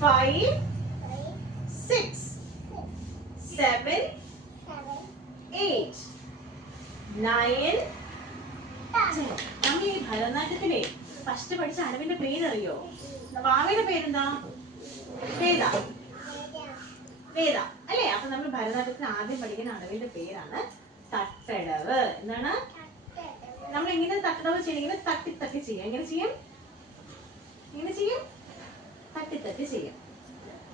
5 6 7 8 9 10. നമ്മൾ ഈ ഭരതനാട്യത്തിലെ ഫസ്റ്റ് പഠിച്ച അടവിന്റെ പേരറിയോ? വാവയുടെ പേരെന്താ? വേദ. വേദ അല്ലേ? അപ്പൊ നമ്മൾ ഭരതനാട്യത്തിൽ ആദ്യം പഠിക്കുന്ന അടവിന്റെ പേരാണ് തട്ടടവ്. എന്താണ്? നമ്മൾ ഇങ്ങനെ തട്ടടവ് ചെയ്യണമെങ്കിൽ തട്ടി തട്ടി ചെയ്യാം. എങ്ങനെ ചെയ്യും? ഇങ്ങനെ ചെയ്യും, തട്ടി തട്ടി ചെയ്യും.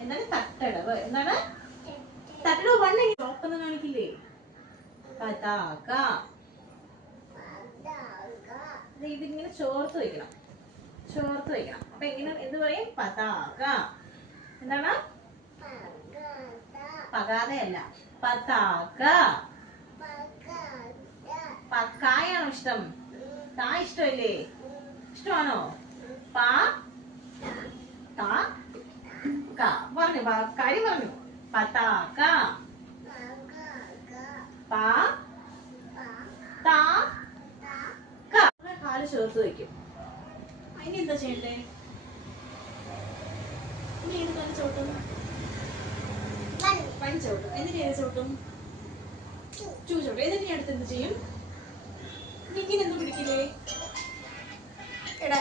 എന്താണ് തട്ടടവ്? എന്താണ് തട്ടടവ്? വണ്ണം ചോപ്പൊന്നും കാണിക്കില്ലേ? പതാക. ഇതിങ്ങനെ ചോർത്ത് വെക്കണം, ചോർത്ത് വെക്കണം. അപ്പൊ ഇങ്ങനെ എന്ത് പറയും? പതാക. എന്താണ്? പതാകയല്ല, പതാക. കായാണോ ഇഷ്ടം? കാ ഇഷ്ടമല്ലേ? ഇഷ്ടമാണോ? പാ താ ക പറഞ്ഞു, കാര്യം പറഞ്ഞു. പതാക. പാ താ ക. കാല് ചേർത്ത് വെക്കും. ഇനി എന്താ ചെയ്യണ്ടേ? ഇനി ഏത് കാല് ചവിട്ടും? വൺ ചവിട്ടും. എന്നിട്ട് ഏത് ചവിട്ടും? ടു ചവിട്ടും. എന്നിട്ട് അടുത്ത് എന്ത് ചെയ്യും? ഇങ്ങനെ എന്ത് പിടിക്കില്ലേ? എടാ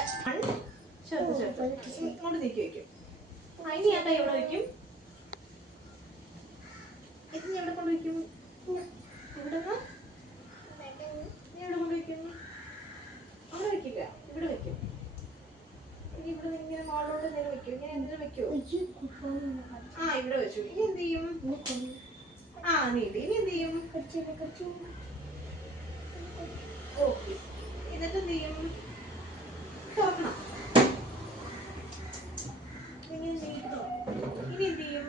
ചേർത്ത് ചേർത്ത് ഇങ്ങോട്ട് നീക്കി വെക്കും. ഇനി ആ കൈ എവിടെ വെക്കും? ഇത് നീ എവിടെ കൊണ്ടുവയ്ക്കും? ഇവിടെ നീ എവിടെ കൊണ്ടുവയ്ക്കും? അവിടെ വെക്കില്ല, ഇവിടെ വെക്കും. ഇനി ഇവിടെ ഇങ്ങനെ മോളോട് നേരെ വെക്കും. ഇങ്ങനെ എന്തിനു വെക്കോ? ഇവിടെ വെച്ചു. ഇനി എന്ത് ചെയ്യും? നീട്ടി. ഇനി എന്ത് ചെയ്യും? ഓക്കെ. എന്നിട്ട് എന്ത് ചെയ്യും? തുറക്കണം. ഇനി എന്ത് ചെയ്യും? ഇനി എന്ത് ചെയ്യും?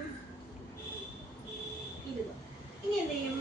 ഇനി എന്ത് ചെയ്യും?